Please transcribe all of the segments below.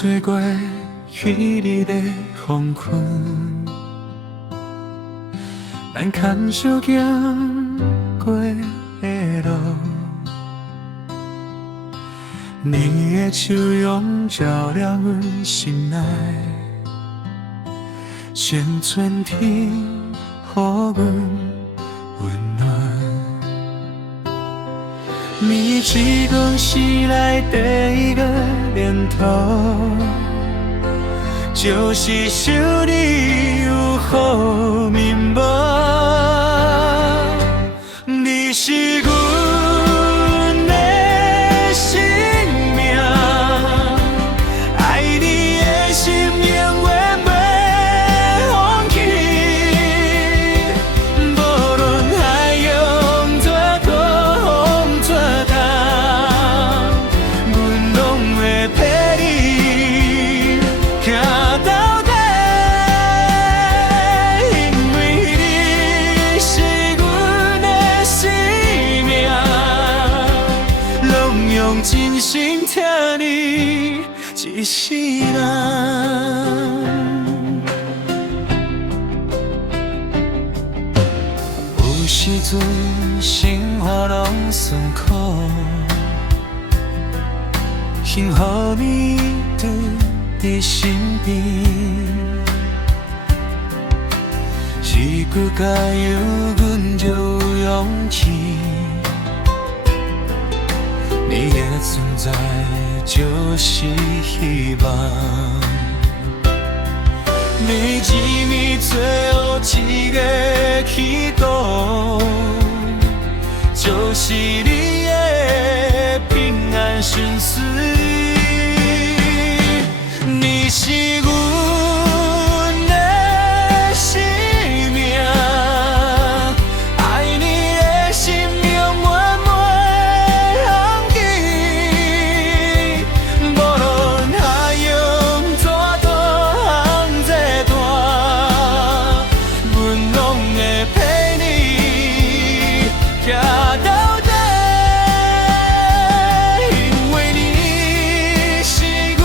做过彼日的黄昏，咱牵手行过的路，你的笑容照亮阮心内，像春天予阮温暖。你这个时来第一个念头，就是想你有好面目。你是阮的生命，爱你的心永远袂放弃。无论海洋怎大风怎大，阮拢会陪你行到底。因为你是阮的生命，拢用真心疼你一世人。有时阵生活拢酸苦，幸好你在你身边，一句加油，阮就有勇气。你的存在就是希望，每一年最后一个祈祷，就是你的平安顺遂。你是阮的生命，爱你的心永远袂放弃。无论海洋怎大风再大，阮拢会陪你行到底。因为你是阮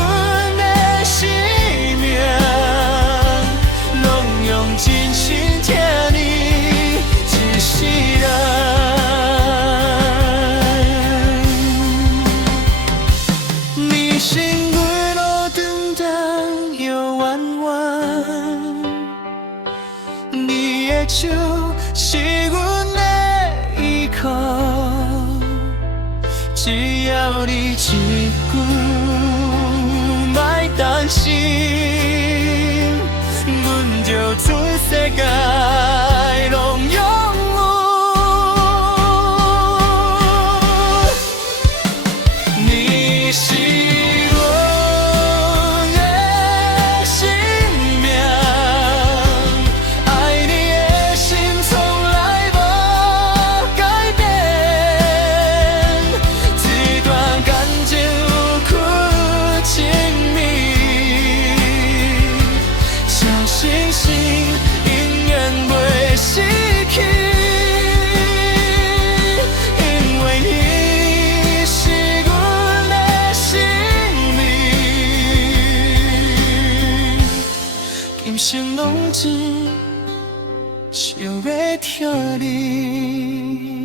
的生命，拢用真心疼你一世人。你心归路长长又弯弯，你的手是阮的依靠，只要你一句莫担心，阮就全世界拢拥有。你是阮的生命，爱你的心从来无改变。这段感情有苦情蜜，相信心永远袂失去。因为你是阮的生命，今生拢真想要疼你。